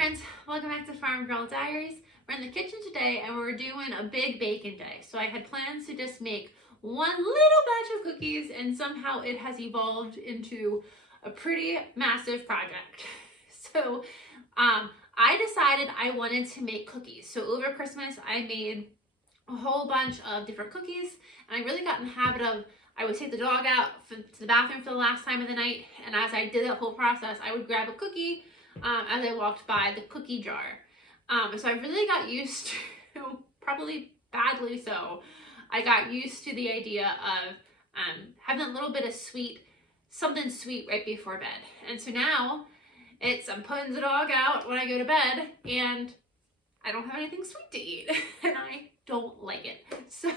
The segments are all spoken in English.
friends, welcome back to Farm Girl Diaries. We're in the kitchen today and we're doing a big baking day. So I had plans to just make one little batch of cookies and somehow it has evolved into a pretty massive project. So I decided I wanted to make cookies. So over Christmas I made a whole bunch of different cookies and I really got in the habit of I would take the dog out to the bathroom for the last time of the night, and as I did that whole process I would grab a cookie as I walked by the cookie jar. So I really got used to, probably badly so, I got used to the idea of having a little bit of something sweet right before bed. And so now I'm putting the dog out when I go to bed and I don't have anything sweet to eat and I don't like it. So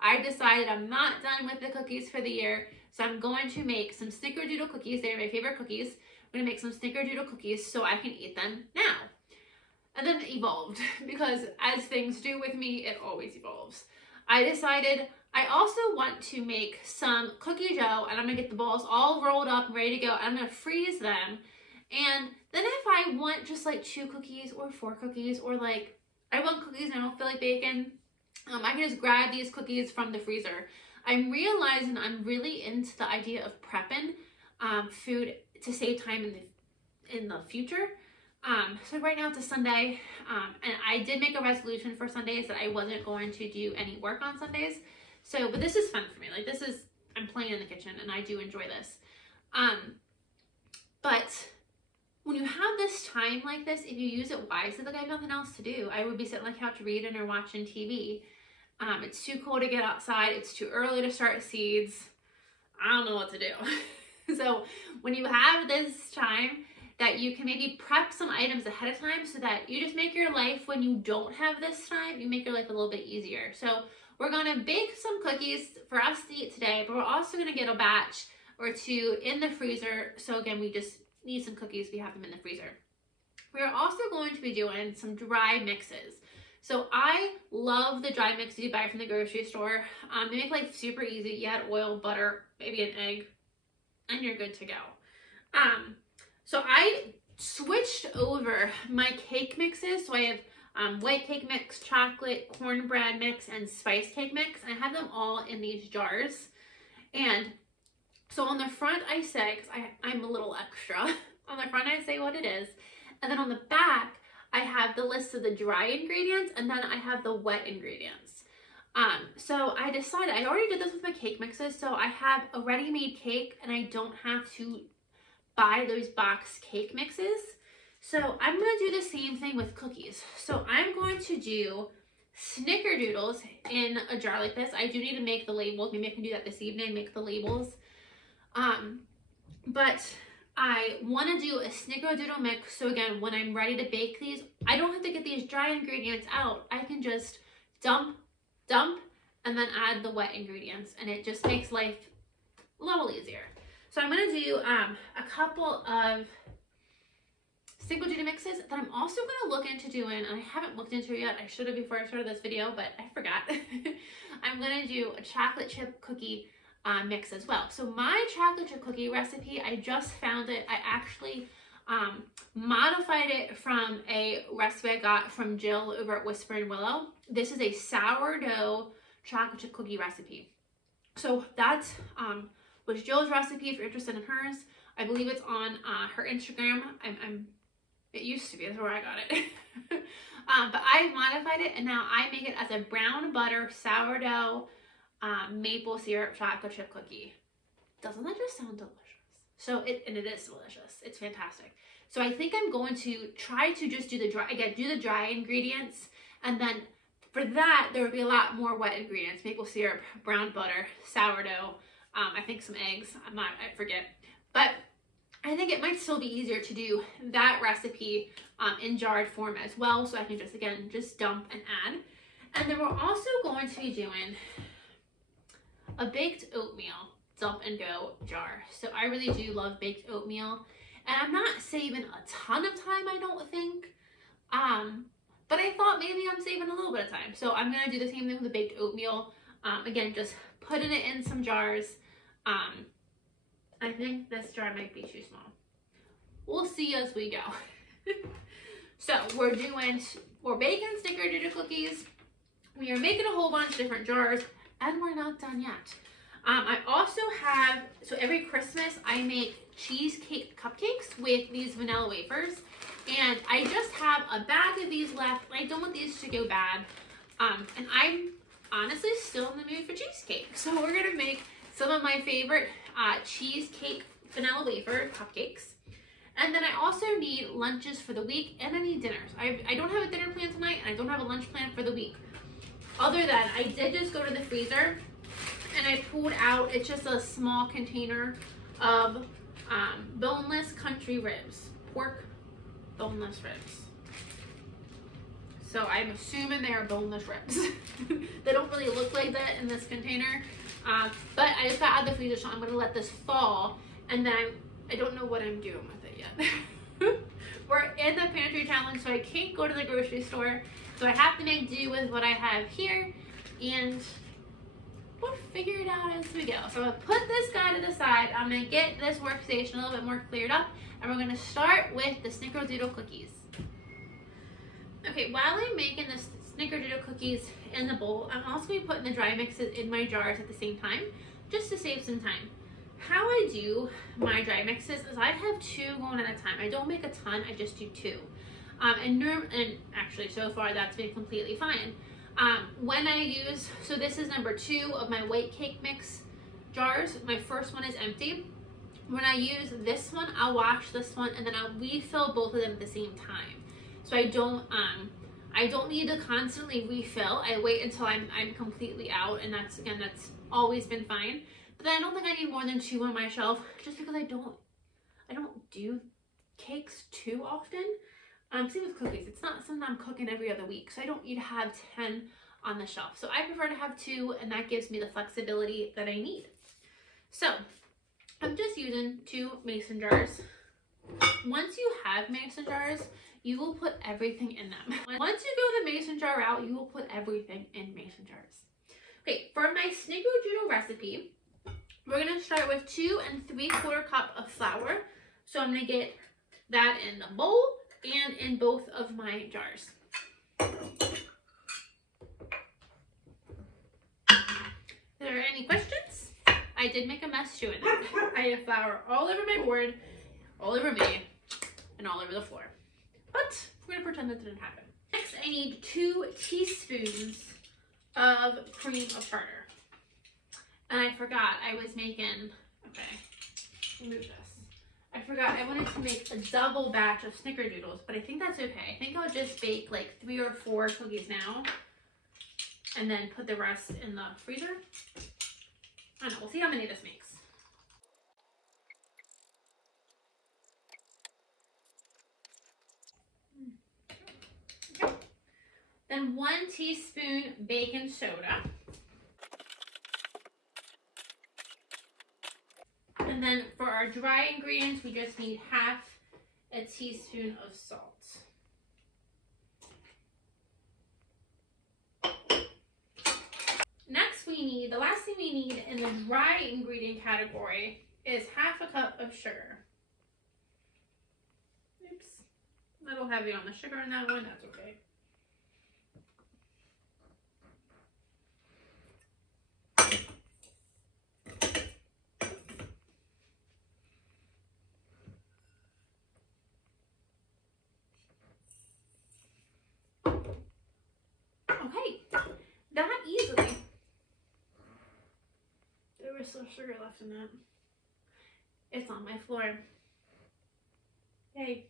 I decided I'm not done with the cookies for the year. So I'm going to make some Snickerdoodle cookies. They're my favorite cookies. I'm gonna make some Snickerdoodle cookies so I can eat them now. And then it evolved because as things do with me, it always evolves. I decided I also want to make some cookie dough and I'm gonna get the balls all rolled up and ready to go. I'm gonna freeze them. And then if I want just like 2 cookies or 4 cookies or like I want cookies and I don't feel like baking, I can just grab these cookies from the freezer. I'm realizing I'm really into the idea of prepping food to save time in the future. So right now it's a Sunday, and I did make a resolution for Sundays that I wasn't going to do any work on Sundays. So, but this is fun for me. Like I'm playing in the kitchen and I do enjoy this. But when you have this time like this, if you use it wisely, like I have nothing else to do. I would be sitting on the couch reading or watching TV. It's too cold to get outside. It's too early to start seeds. I don't know what to do. So when you have this time that you can maybe prep some items ahead of time so that you just make your life, when you don't have this time, you make your life a little bit easier. So we're gonna bake some cookies for us to eat today, but we're also gonna get a batch or 2 in the freezer. So again, we just need some cookies, we have them in the freezer. We're also going to be doing some dry mixes. So I love the dry mixes you buy from the grocery store. They make life super easy. You add oil, butter, maybe an egg, and you're good to go. So I switched over my cake mixes. So I have white cake mix, chocolate, cornbread mix, and spice cake mix. And I have them all in these jars. And so on the front I say, because I'm a little extra, on the front I say what it is. And then on the back, I have the list of the dry ingredients and then I have the wet ingredients. So I decided, I already did this with my cake mixes, so I have a ready-made cake and I don't have to buy those box cake mixes. So I'm gonna do the same thing with cookies. So I'm going to do Snickerdoodles in a jar like this. I do need to make the labels. Maybe I can do that this evening, make the labels. But I want to do a Snickerdoodle mix. So again, when I'm ready to bake these, I don't have to get these dry ingredients out. I can just dump, and then add the wet ingredients. And it just makes life a little easier. So I'm going to do a couple of Snickerdoodle mixes that I'm also going to look into doing, and I haven't looked into it yet. I should have before I started this video, but I forgot. I'm going to do a chocolate chip cookie mix as well. So my chocolate chip cookie recipe, I just found it. I actually modified it from a recipe I got from Jill over at Whisper and Willow. This is a sourdough chocolate chip cookie recipe. So that was Jill's recipe. If you're interested in hers, I believe it's on her Instagram. It used to be, that's where I got it. But I modified it and now I make it as a brown butter sourdough maple syrup chocolate chip cookie. Doesn't that just sound delicious? So it is delicious. It's fantastic. So I think I'm going to try to just do the dry ingredients, and then for that there would be a lot more wet ingredients: maple syrup, brown butter, sourdough, I think some eggs. I forget. But I think it might still be easier to do that recipe in jarred form as well. So I can just dump and add. And then we're also going to be doing a baked oatmeal dump and go jar. So I really do love baked oatmeal, and I'm not saving a ton of time, I don't think, but I thought maybe I'm saving a little bit of time. So I'm gonna do the same thing with the baked oatmeal. Again, just putting it in some jars. I think this jar might be too small. We'll see as we go. So we're baking snickerdoodle cookies. We are making a whole bunch of different jars, and we're not done yet. I also have, so every Christmas I make cheesecake cupcakes with these vanilla wafers, and I just have a bag of these left. I don't want these to go bad, and I'm honestly still in the mood for cheesecake. So we're gonna make some of my favorite cheesecake vanilla wafer cupcakes. And then I also need lunches for the week, and I need dinners. I don't have a dinner plan tonight, and I don't have a lunch plan for the week. Other than, I did just go to the freezer, and I pulled out, it's just a small container of boneless country ribs. Pork boneless ribs. So I'm assuming they are boneless ribs. They don't really look like that in this container. But I just got out of the freezer, so I'm going to let this fall, and then I don't know what I'm doing with it yet. We're in the pantry challenge, so I can't go to the grocery store. So I have to make do with what I have here, and we'll figure it out as we go. So I'm going to put this guy to the side. I'm going to get this workstation a little bit more cleared up, and we're going to start with the snickerdoodle cookies. Okay, while I'm making the snickerdoodle cookies in the bowl, I'm also going to be putting the dry mixes in my jars at the same time, just to save some time. How I do my dry mixes is I have 2 going at a time. I don't make a ton, I just do 2. And actually so far that's been completely fine. When I use, so this is number 2 of my white cake mix jars. My first one is empty. When I use this one, I'll wash this one, and then I'll refill both of them at the same time. So I don't need to constantly refill. I wait until I'm completely out, and that's always been fine. But I don't think I need more than 2 on my shelf, just because I don't do cakes too often. Same with cookies. It's not something I'm cooking every other week, so I don't need to have 10 on the shelf. So I prefer to have 2, and that gives me the flexibility that I need. So I'm just using 2 mason jars. Once you have mason jars, you will put everything in them. Once you go the mason jar route, you will put everything in mason jars. Okay, for my snickerdoodle recipe, we're gonna start with 2 3/4 cups of flour. So I'm gonna get that in the bowl and in both of my jars. Are there any questions? I did make a mess doing that. I have flour all over my board, all over me, and all over the floor. But we're gonna pretend that didn't happen. Next, I need 2 teaspoons of cream of tartar. And I forgot I was making, okay, move this. I forgot I wanted to make a double batch of snickerdoodles, but I think that's okay. I think I'll just bake like 3 or 4 cookies now, and then put the rest in the freezer. I don't know, we'll see how many this makes. Okay. Then 1 teaspoon baking soda. And then for our dry ingredients, we just need 1/2 a teaspoon of salt. Next the last thing we need in the dry ingredient category is 1/2 cup of sugar. Oops, a little heavy on the sugar in that one, that's okay. Okay, that easily. There was some sugar left in that. It's on my floor. Yay.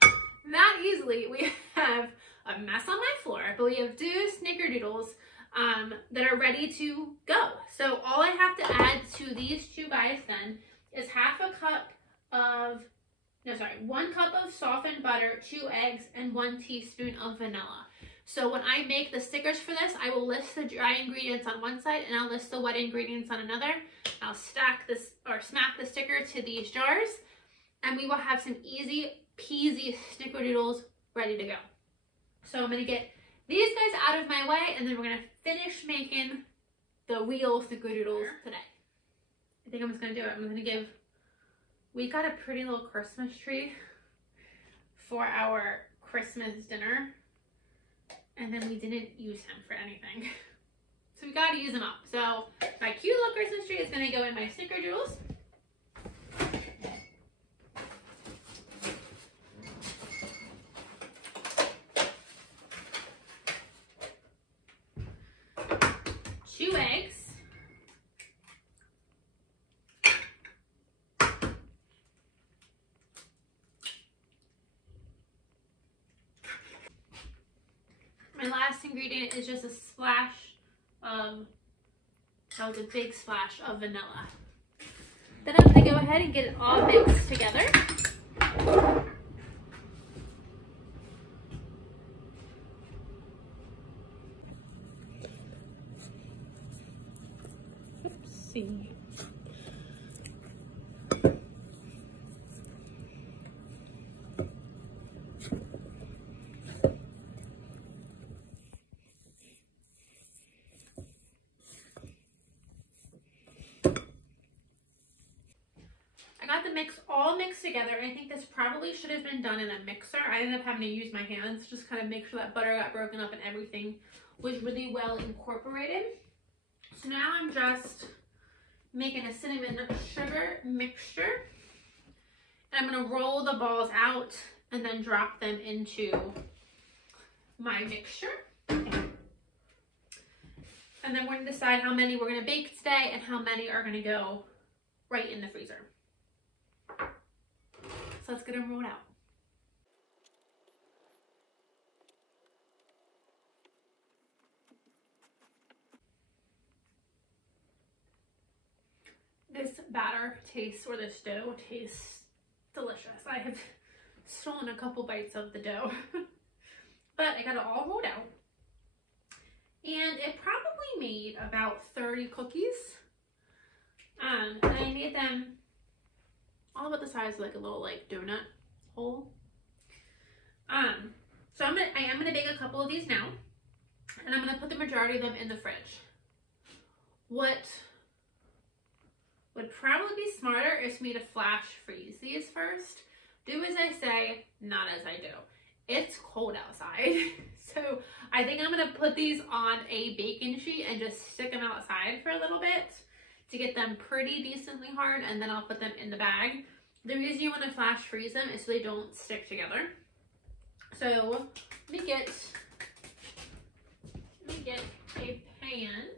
That easily, we have a mess on my floor, but we have 2 snickerdoodles that are ready to go. So all I have to add to these 2 guys then is 1/2 cup of 1 cup of softened butter, 2 eggs, and 1 teaspoon of vanilla. So when I make the stickers for this, I will list the dry ingredients on one side and I'll list the wet ingredients on another. I'll stack this or smack the sticker to these jars, and we will have some easy peasy snickerdoodles ready to go. So I'm gonna get these guys out of my way, and then we're gonna finish making the real snickerdoodles today. I think I'm just gonna do it. We got a pretty little Christmas tree for our Christmas dinner, and then we didn't use him for anything. So we gotta use him up. So my cute little Christmas tree is gonna go in my snickerdoodles. Two eggs. My last ingredient is just a splash of, that was a big splash of vanilla. Then I'm gonna go ahead and get it all mixed together. Oopsie. Got the mix all mixed together. I think this probably should have been done in a mixer. I ended up having to use my hands, just kind of make sure that butter got broken up and everything was really well incorporated. So now I'm just making a cinnamon sugar mixture, and I'm going to roll the balls out and then drop them into my mixture. And then we're going to decide how many we're going to bake today and how many are going to go right in the freezer. So let's get them rolled out. This batter tastes, or this dough tastes delicious. I have stolen a couple bites of the dough, but I got it all rolled out. And it probably made about 30 cookies. And I made them all about the size of like a little like donut hole. So I am gonna bake a couple of these now, and I'm gonna put the majority of them in the fridge. What would probably be smarter is for me to flash freeze these first. Do as I say, not as I do. It's cold outside, so I think I'm gonna put these on a baking sheet and just stick them outside for a little bit to get them pretty decently hard, and then I'll put them in the bag. The reason you want to flash freeze them is so they don't stick together. So let me get a pan.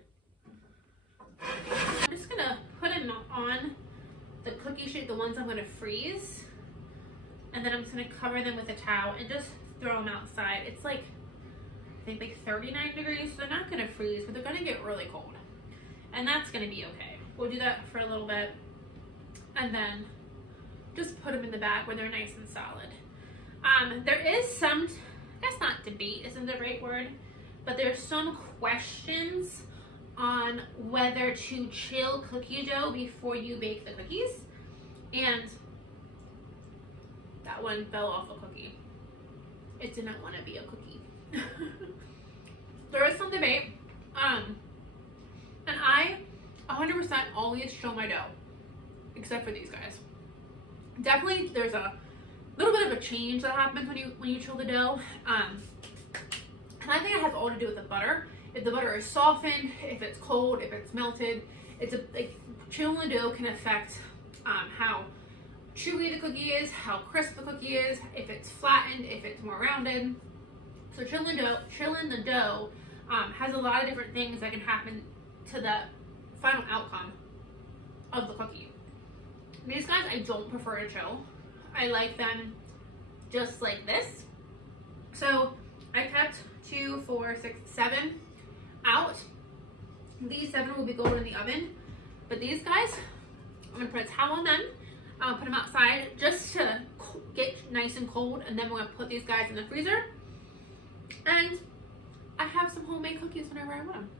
I'm just gonna put them on the cookie sheet, the ones I'm gonna freeze, and then I'm just gonna cover them with a towel and just throw them outside. It's like, I think like 39 degrees, so they're not gonna freeze, but they're gonna get really cold, and that's gonna be okay. We'll do that for a little bit, and then just put them in the bag where they're nice and solid. There is some, I guess not debate isn't the right word, but there's some questions on whether to chill cookie dough before you bake the cookies. And that one fell off a cookie. It didn't want to be a cookie. There is some debate. And I 100% always chill my dough, except for these guys. Definitely there's a little bit of a change that happens when you chill the dough. And I think it has all to do with the butter. If the butter is softened, if it's cold, if it's melted, like chilling the dough can affect how chewy the cookie is, how crisp the cookie is, if it's flattened, if it's more rounded. So chilling the dough has a lot of different things that can happen to the final outcome of the cookie. These guys I don't prefer to chill. I like them just like this. So I kept 2, 4, 6, 7 out. These 7 will be going in the oven, but these guys, I'm gonna put a towel on them. I'll put them outside just to get nice and cold, and then we're gonna put these guys in the freezer. And I have some homemade cookies whenever I want them.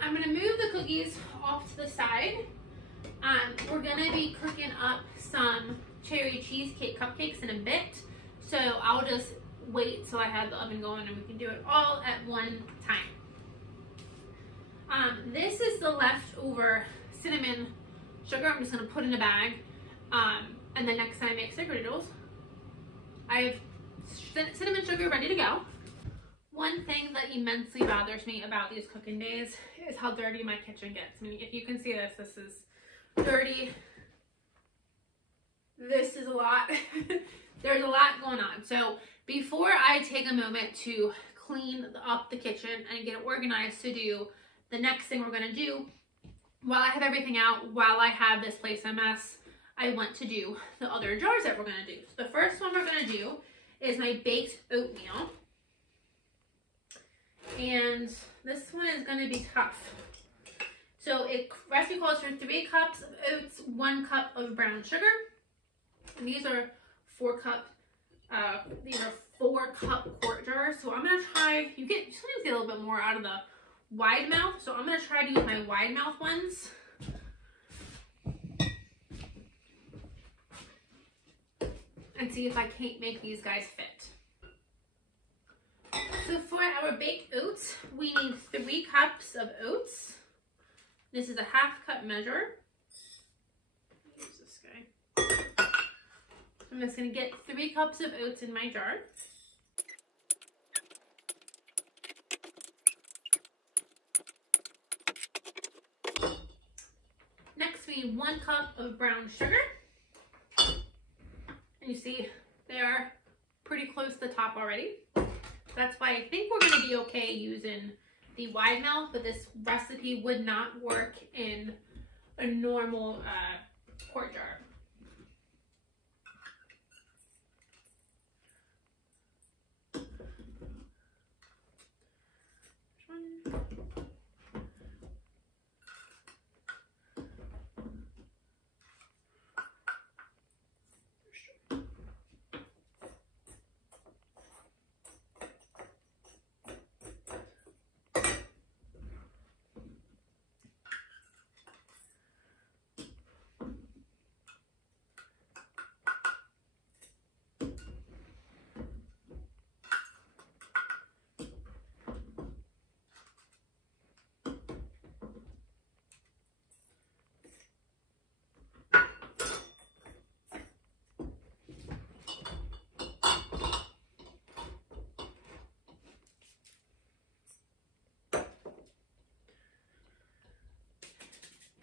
I'm gonna move the cookies off to the side. We're gonna be cooking up some cherry cheesecake cupcakes in a bit, so I'll just wait till I have the oven going and we can do it all at one time. This is the leftover cinnamon sugar. I'm just gonna put in a bag. And then next time I make snickerdoodles, I have cinnamon sugar ready to go. One thing that immensely bothers me about these cooking days is how dirty my kitchen gets. I mean, if you can see this, this is dirty. This is a lot. There's a lot going on. So before I take a moment to clean up the kitchen and get it organized to do the next thing we're gonna do, while I have everything out, while I have this place a mess, I want to do the other jars that we're gonna do. So the first one we're gonna do is my baked oatmeal. And this one is gonna be tough. So recipe calls for 3 cups of oats, 1 cup of brown sugar. And these are 4 cup quart jars. So I'm gonna try, you sometimes get a little bit more out of the wide mouth. So I'm gonna try to use my wide mouth ones. And see if I can't make these guys fit. So for our baked oats, we need 3 cups of oats. This is a 1/2 cup measure. Use this guy. I'm just going to get 3 cups of oats in my jar. Next, we need 1 cup of brown sugar. And you see, they are pretty close to the top already. That's why I think we're going to be okay using the wide mouth, but this recipe would not work in a normal quart jar.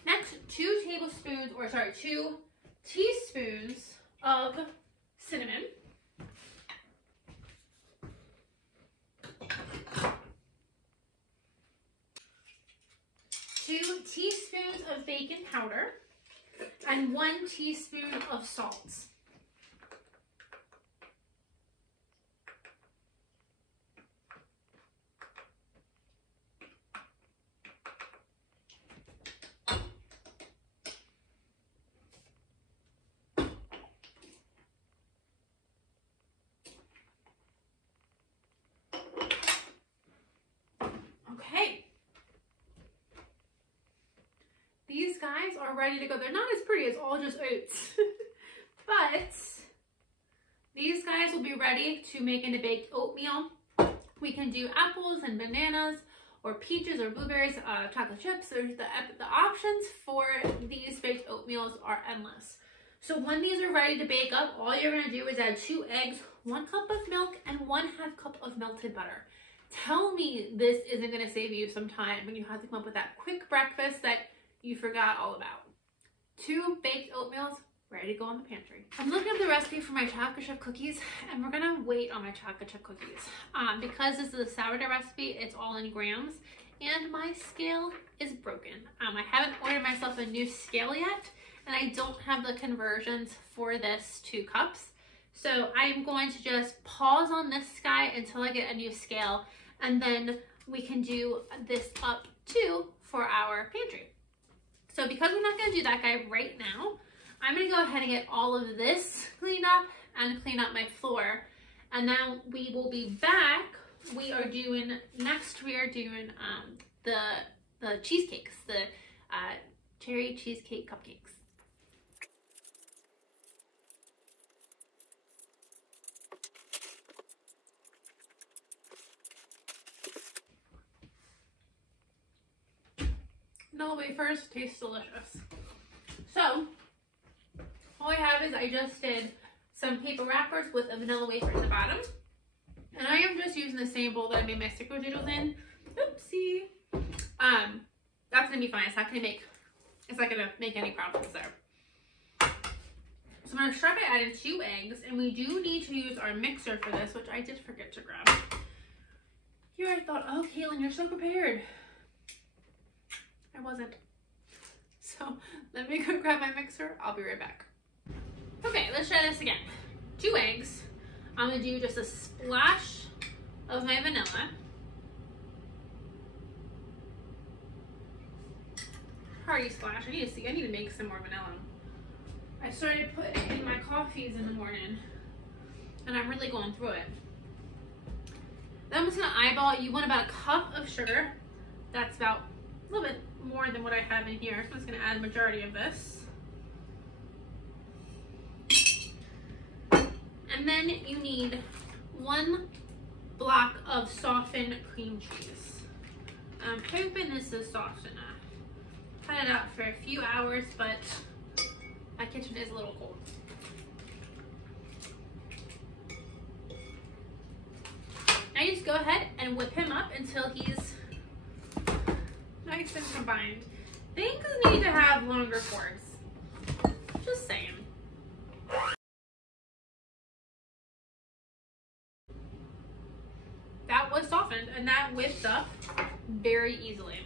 Next, 2 teaspoons of cinnamon. 2 teaspoons of baking powder and 1 teaspoon of salt. Okay. These guys are ready to go. They're not as pretty, it's all just oats. But these guys will be ready to make into baked oatmeal. We can do apples and bananas or peaches or blueberries, chocolate chips. There's the options for these baked oatmeals are endless. So when these are ready to bake up, all you're gonna do is add 2 eggs, 1 cup of milk, and 1/2 cup of melted butter. Tell me this isn't gonna save you some time when you have to come up with that quick breakfast that you forgot all about. 2 baked oatmeals ready to go in the pantry. I'm looking up the recipe for my chocolate chip cookies, and we're gonna wait on my chocolate chip cookies. Because this is a sourdough recipe, it's all in grams, and my scale is broken. I haven't ordered myself a new scale yet, and I don't have the conversions for this 2 cups. So I'm going to just pause on this guy until I get a new scale, and then we can do this up too for our pantry. So because we're not going to do that guy right now, I'm going to go ahead and get all of this cleaned up and clean up my floor. And now we will be back. We are doing the cheesecakes, the cherry cheesecake cupcakes. No wafers taste delicious. So all I have is I just did some paper wrappers with a vanilla wafer at the bottom. And I am just using the same bowl that I made my snickerdoodles in. Oopsie. That's gonna be fine. It's not gonna make any problems there. So I'm gonna start by adding 2 eggs, and we do need to use our mixer for this, which I did forget to grab. Here I thought, oh, Caitlin, you're so prepared. I wasn't. So let me go grab my mixer. I'll be right back. Okay, let's try this again. 2 eggs. I'm gonna do just a splash of my vanilla. Party splash. I need to make some more vanilla. I started putting it in my coffees in the morning, and I'm really going through it. Then I'm just gonna eyeball. You want about a cup of sugar. That's about a little bit more than what I have in here. So I'm just gonna add a majority of this. And then you need 1 block of softened cream cheese. I'm hoping this is soft enough. Had it out for a few hours, but my kitchen is a little cold. Now you just go ahead and whip him up until he's nice and combined. Things need to have longer cords. Just saying. That was softened, and that whipped up very easily.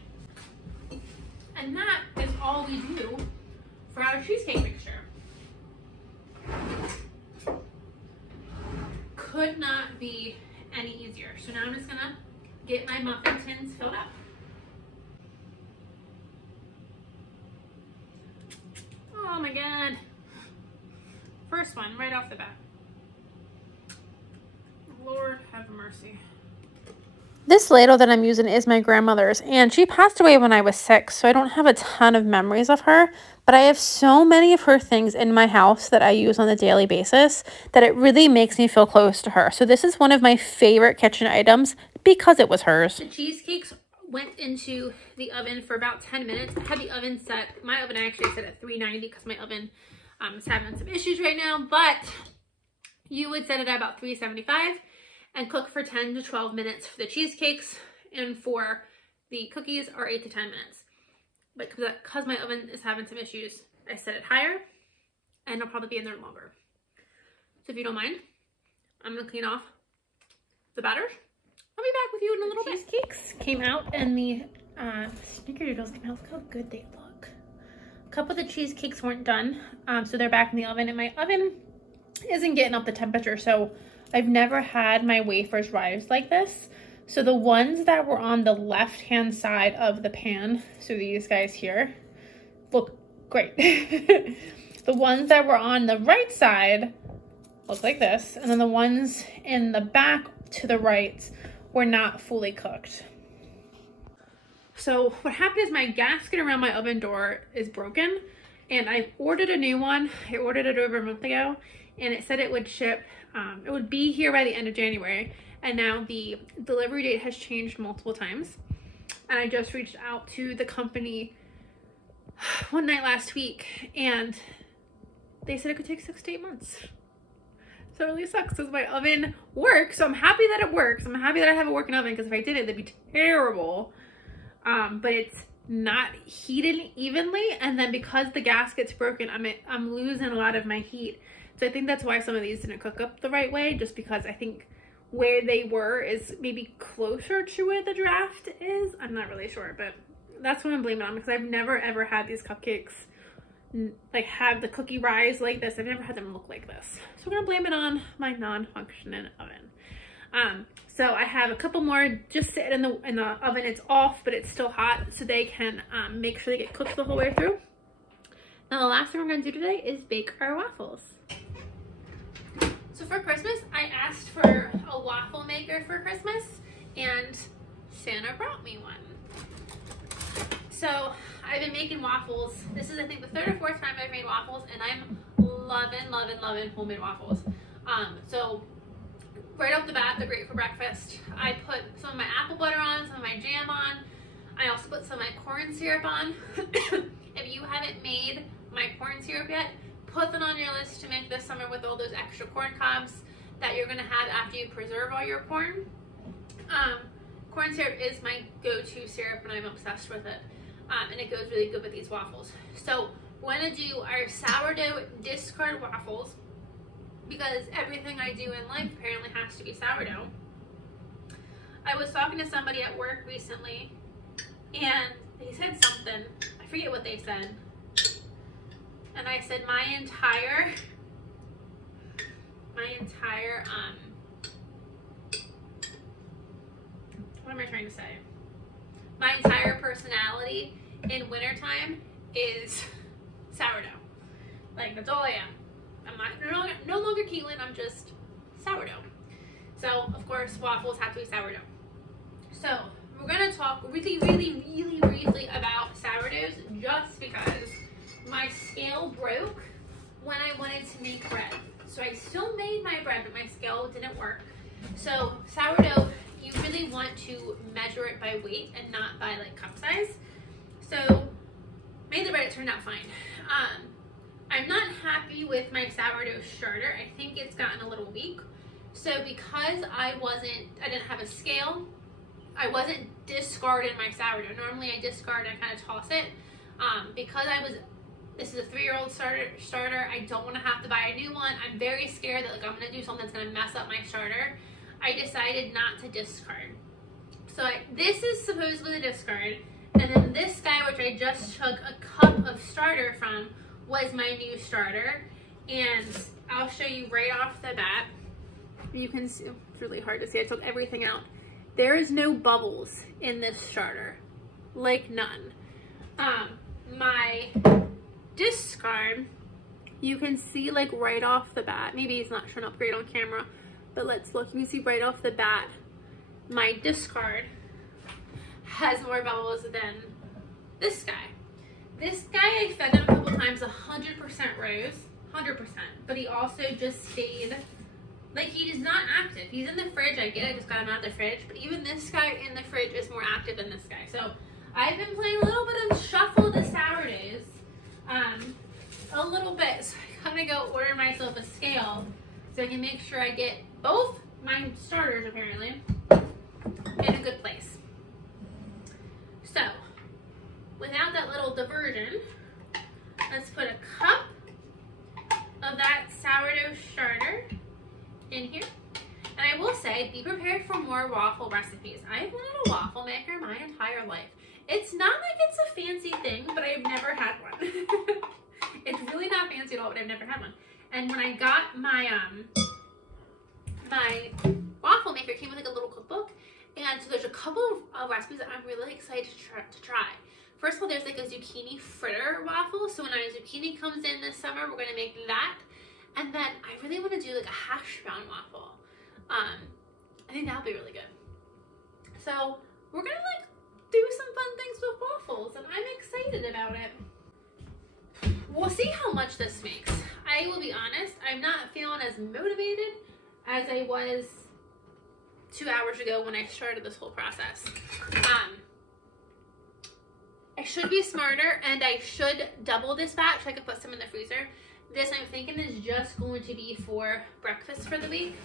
And that is all we do for our cheesecake mixture. Could not be any easier. So now I'm just gonna get my muffin tins filled up. Oh my God. First one, right off the bat. Lord have mercy. This ladle that I'm using is my grandmother's, and she passed away when I was 6, so I don't have a ton of memories of her, but I have so many of her things in my house that I use on a daily basis that it really makes me feel close to her. So this is one of my favorite kitchen items because it was hers. The cheesecakes went into the oven for about 10 minutes. I had the oven set, my oven I actually set at 390 because my oven is having some issues right now, but you would set it at about 375. And cook for 10 to 12 minutes for the cheesecakes, and for the cookies are 8 to 10 minutes. But because my oven is having some issues, I set it higher, and it'll probably be in there longer. So if you don't mind, I'm gonna clean off the batter. I'll be back with you in a little bit. Cheesecakes came out, and the snickerdoodles came out. Look how good they look. A couple of the cheesecakes weren't done, so they're back in the oven, and my oven isn't getting up the temperature, so I've never had my wafers rise like this. So the ones that were on the left-hand side of the pan, so these guys here, look great. The ones that were on the right side look like this. And then the ones in the back to the right were not fully cooked. So what happened is my gasket around my oven door is broken, and I ordered a new one. I ordered it over a month ago, and it said it would ship. It would be here by the end of January, and now the delivery date has changed multiple times. And I just reached out to the company one night last week, and they said it could take 6 to 8 months. So it really sucks because my oven works. So I'm happy that it works. I'm happy that I have a working oven, because if I didn't, it'd be terrible. But it's not heated evenly, and then because the gasket's broken, I'm losing a lot of my heat. So I think that's why some of these didn't cook up the right way, just because I think where they were is maybe closer to where the draft is. I'm not really sure, but that's what I'm blaming on, because I've never ever had these cupcakes like have the cookie rise like this. I've never had them look like this. So I'm gonna blame it on my non-functioning oven. So I have a couple more just sitting in the oven. It's off, but it's still hot, so they can make sure they get cooked the whole way through. Now the last thing we're gonna do today is bake our waffles. So for Christmas, I asked for a waffle maker for Christmas, and Santa brought me one. So I've been making waffles. This is, I think, the 3rd or 4th time I've made waffles, and I'm loving, loving, loving homemade waffles. So right off the bat, they're great for breakfast. I put some of my apple butter on, some of my jam on. I also put some of my corn syrup on. If you haven't made my corn syrup yet, put them on your list to make this summer with all those extra corn cobs that you're gonna have after you preserve all your corn. Corn syrup is my go-to syrup and I'm obsessed with it. And it goes really good with these waffles. So we're gonna do our sourdough discard waffles because everything I do in life apparently has to be sourdough. I was talking to somebody at work recently and they said something, I forget what they said. And I said my entire what am I trying to say? My entire personality in wintertime is sourdough. Like, that's all I am. I'm not, no longer Keelan, I'm just sourdough. So, of course, waffles have to be sourdough. So, we're going to talk really briefly about sourdoughs just because my scale broke when I wanted to make bread. So, I still made my bread, but my scale didn't work. So, sourdough, you really want to measure it by weight and not by like cup size. So made the bread, it turned out fine. I'm not happy with my sourdough starter. I think it's gotten a little weak. So because I didn't have a scale, I wasn't discarding my sourdough. Normally I discard, I kind of toss it. Because this is a 3-year-old starter, I don't want to have to buy a new one. I'm very scared that like I'm going to do something that's going to mess up my starter. I decided not to discard. So this is supposedly the discard, and then this guy, which I just took a cup of starter from, was my new starter. And I'll show you right off the bat. You can see, it's really hard to see, I took everything out. There is no bubbles in this starter, like none. My discard, you can see like right off the bat, maybe it's not showing up great on camera, but let's look. You can see right off the bat, my discard has more bubbles than this guy. This guy, I fed him a couple times, 100% rose, 100%. But he also just stayed, like he's not active. He's in the fridge, I get it, I just got him out of the fridge. But even this guy in the fridge is more active than this guy. So I've been playing a little bit of Shuffle the Sourdays, a little bit. So I gotta go order myself a scale so I can make sure I get both my starters, apparently, in a good place. So, without that little diversion, let's put a cup of that sourdough starter in here. And I will say, be prepared for more waffle recipes. I've wanted a waffle maker my entire life. It's not like it's a fancy thing, but I've never had one. It's really not fancy at all, but I've never had one. And when I got my my waffle maker, it came with like a little cookbook, and so there's a couple of recipes that I'm really excited to try. First of all, there's like a zucchini fritter waffle. So when our zucchini comes in this summer, we're gonna make that. And then I really want to do like a hash brown waffle. I think that'll be really good. So we're gonna like do some fun things with waffles, and I'm excited about it. We'll see how much this makes. I will be honest, I'm not feeling as motivated as I was 2 hours ago when I started this whole process. I should be smarter, and I should double this batch so I could put some in the freezer. This I'm thinking is just going to be for breakfast for the week.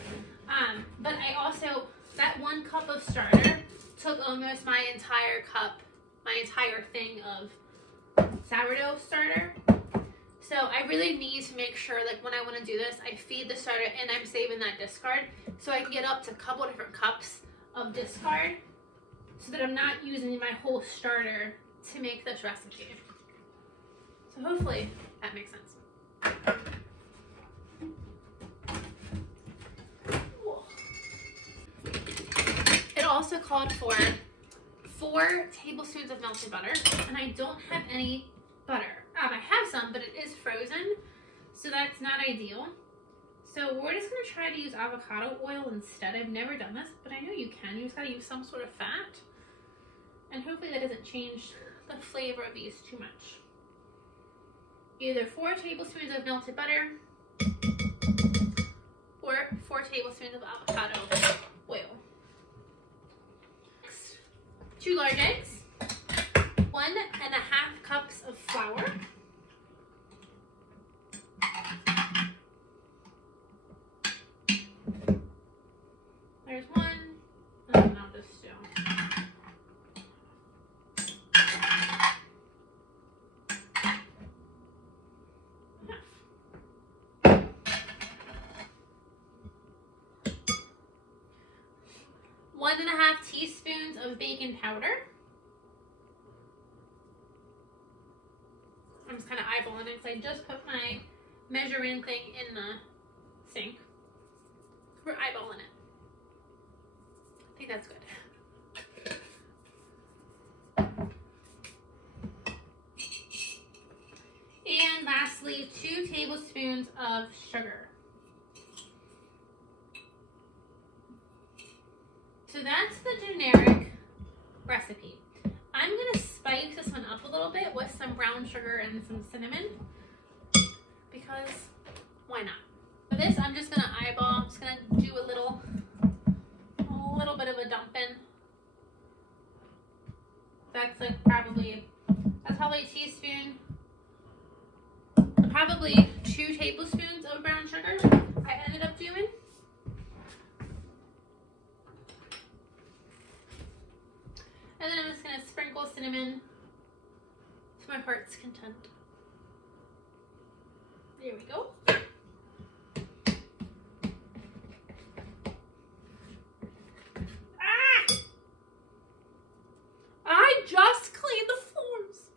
But I also, that 1 cup of starter took almost my entire cup, my entire thing of sourdough starter. So I really need to make sure, like when I want to do this, I feed the starter and I'm saving that discard so I can get up to a couple different cups of discard so that I'm not using my whole starter to make this recipe. So hopefully that makes sense. It also called for 4 tablespoons of melted butter, and I don't have any butter. I have some, but it is frozen, so that's not ideal. So we're just going to try to use avocado oil instead. I've never done this, but I know you can. You just got to use some sort of fat. And hopefully that doesn't change the flavor of these too much. Either 4 tablespoons of melted butter or 4 tablespoons of avocado oil. Next, 2 large eggs. 1.5 cups of flour, There's one. Oh, not this two. Yeah. 1.5 teaspoons of baking powder. I'm just kind of eyeballing it because I just put my measuring thing in the sink. We're eyeballing it. I think that's good. And lastly, 2 tablespoons of sugar. So that's the generic recipe. I'm gonna spice this one up a little bit with some brown sugar and some cinnamon, because why not? For this, I'm just gonna eyeball. I'm just gonna do a little bit of a dumping. That's probably a teaspoon. Probably 2 tablespoons of brown sugar I ended up doing. And then I'm just going to sprinkle cinnamon to my heart's content. There we go. Ah! I just cleaned the floors.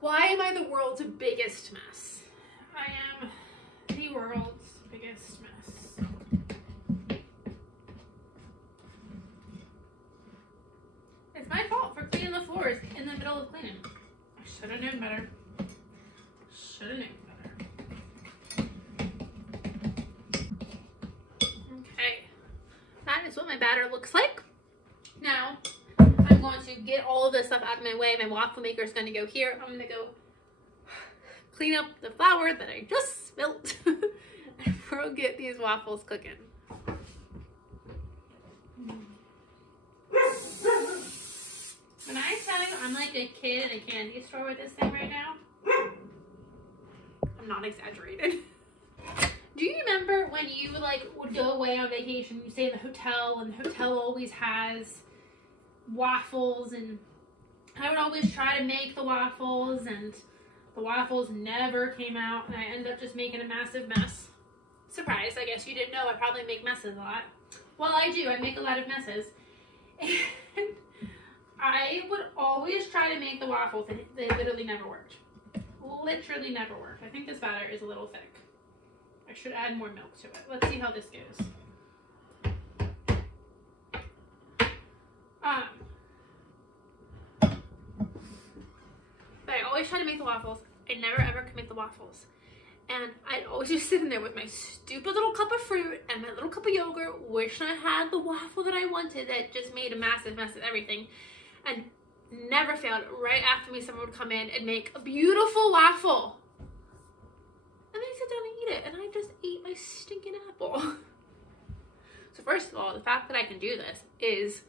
Why am I the world's biggest mess? I am the world's biggest mess. It's my fault for cleaning the floors in the middle of cleaning. I should have known better. Should have known better. Okay. That is what my batter looks like. Now, I'm going to get all of this stuff out of my way. My waffle maker is going to go here. I'm going to go clean up the flour that I just spilt. And we'll get these waffles cooking. When I tell you I'm like a kid in a candy store with this thing right now, I'm not exaggerating. Do you remember when you would go away on vacation, you stay in the hotel, and the hotel always has waffles, and I would always try to make the waffles, and the waffles never came out, and I ended up just making a massive mess. Surprise, I guess you didn't know I probably make messes a lot. Well, I do. I make a lot of messes. And I would always try to make the waffles, and they literally never worked. Literally never worked. I think this batter is a little thick. I should add more milk to it. Let's see how this goes. But I always try to make the waffles. I never ever could make the waffles. And I'd always just sit in there with my stupid little cup of fruit and my little cup of yogurt, wishing I had the waffle that I wanted that just made a massive mess of everything. And never failed. Right after me, someone would come in and make a beautiful waffle. And then sit down and eat it. And I just ate my stinking apple. So first of all, the fact that I can do this is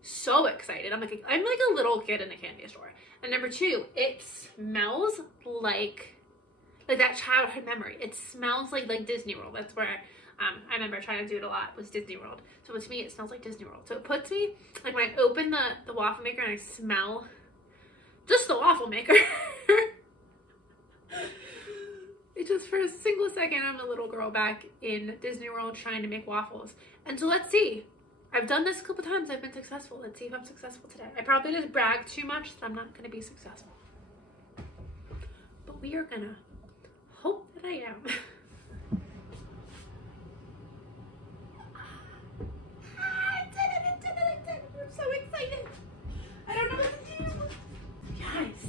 so excited. I'm like a little kid in a candy store. And number 2, it smells like that childhood memory. It smells like Disney World. That's where I remember trying to do it a lot, was Disney World. So to me, it smells like Disney World. So it puts me, when I open the waffle maker and I smell just the waffle maker, it just, for a single second, I'm a little girl back in Disney World trying to make waffles. And so let's see. I've done this a couple times. I've been successful. Let's see if I'm successful today. I probably just bragged too much that I'm not going to be successful. But we are going to hope that I am. I did it. I'm so excited. I don't know what to do. Guys.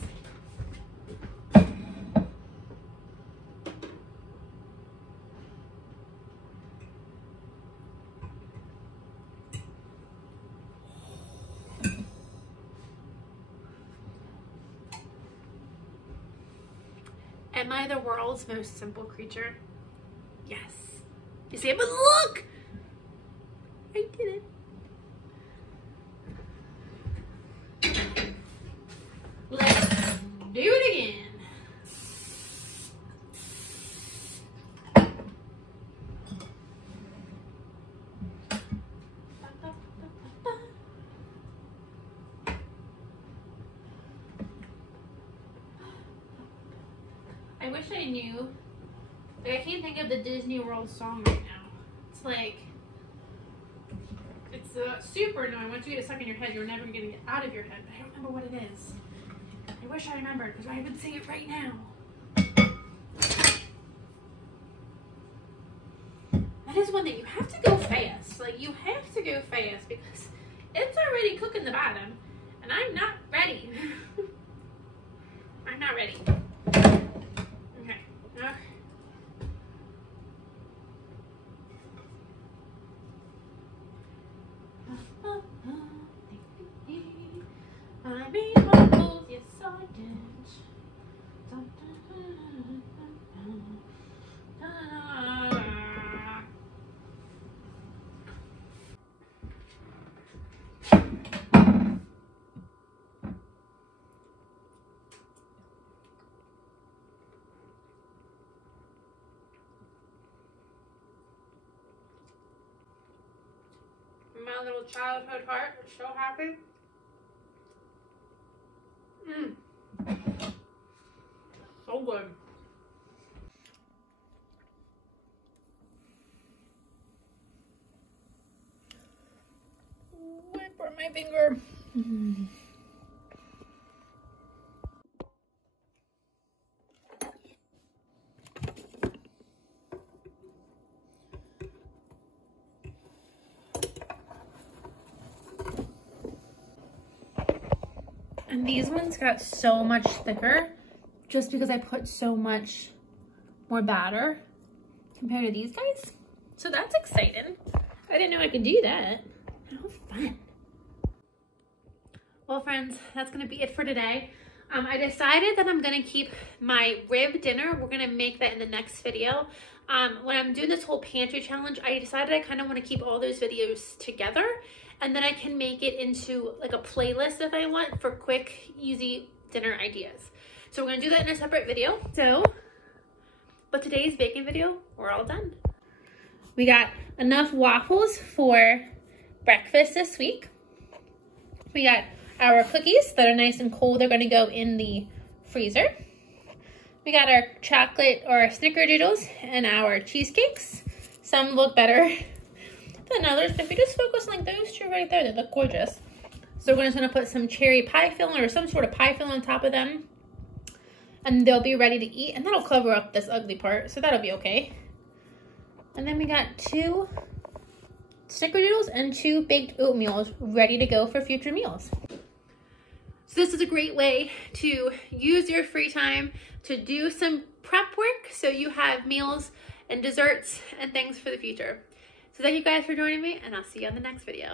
Am I the world's most simple creature? Yes. You see it? But look! I did it. Let's do it again. I wish I knew. Like, I can't think of the Disney World song right now. It's like, it's super annoying. Once you get it stuck in your head, you're never going to get out of your head. But I don't remember what it is. I wish I remembered because I would sing it right now. That is one that you have to go fast. Like, you have to go fast because it's already cooking the bottom. And I'm not ready. I'm not ready. Okay. I made bubbles, yes I did. My little childhood heart is so happy. So good. I burnt my finger. And these ones got so much thicker just because I put so much more batter compared to these guys. So that's exciting. I didn't know I could do that. How fun. Well, friends, that's going to be it for today. I decided that I'm going to keep my rib dinner. We're going to make that in the next video. When I'm doing this whole pantry challenge, I decided I kind of want to keep all those videos together. And then I can make it into like a playlist if I want for quick, easy dinner ideas. So we're going to do that in a separate video. But today's baking video, we're all done. We got enough waffles for breakfast this week. We got our cookies that are nice and cold. They're going to go in the freezer. We got our chocolate or snickerdoodles and our cheesecakes. Some look better than others, but if we just focus on like those two right there, they look gorgeous. So we're just going to put some cherry pie filling or some sort of pie filling on top of them. And they'll be ready to eat. And that'll cover up this ugly part, so that'll be okay. And then we got 2 snickerdoodles and 2 baked oatmeals ready to go for future meals. So this is a great way to use your free time to do some prep work so you have meals and desserts and things for the future. So thank you guys for joining me, and I'll see you on the next video.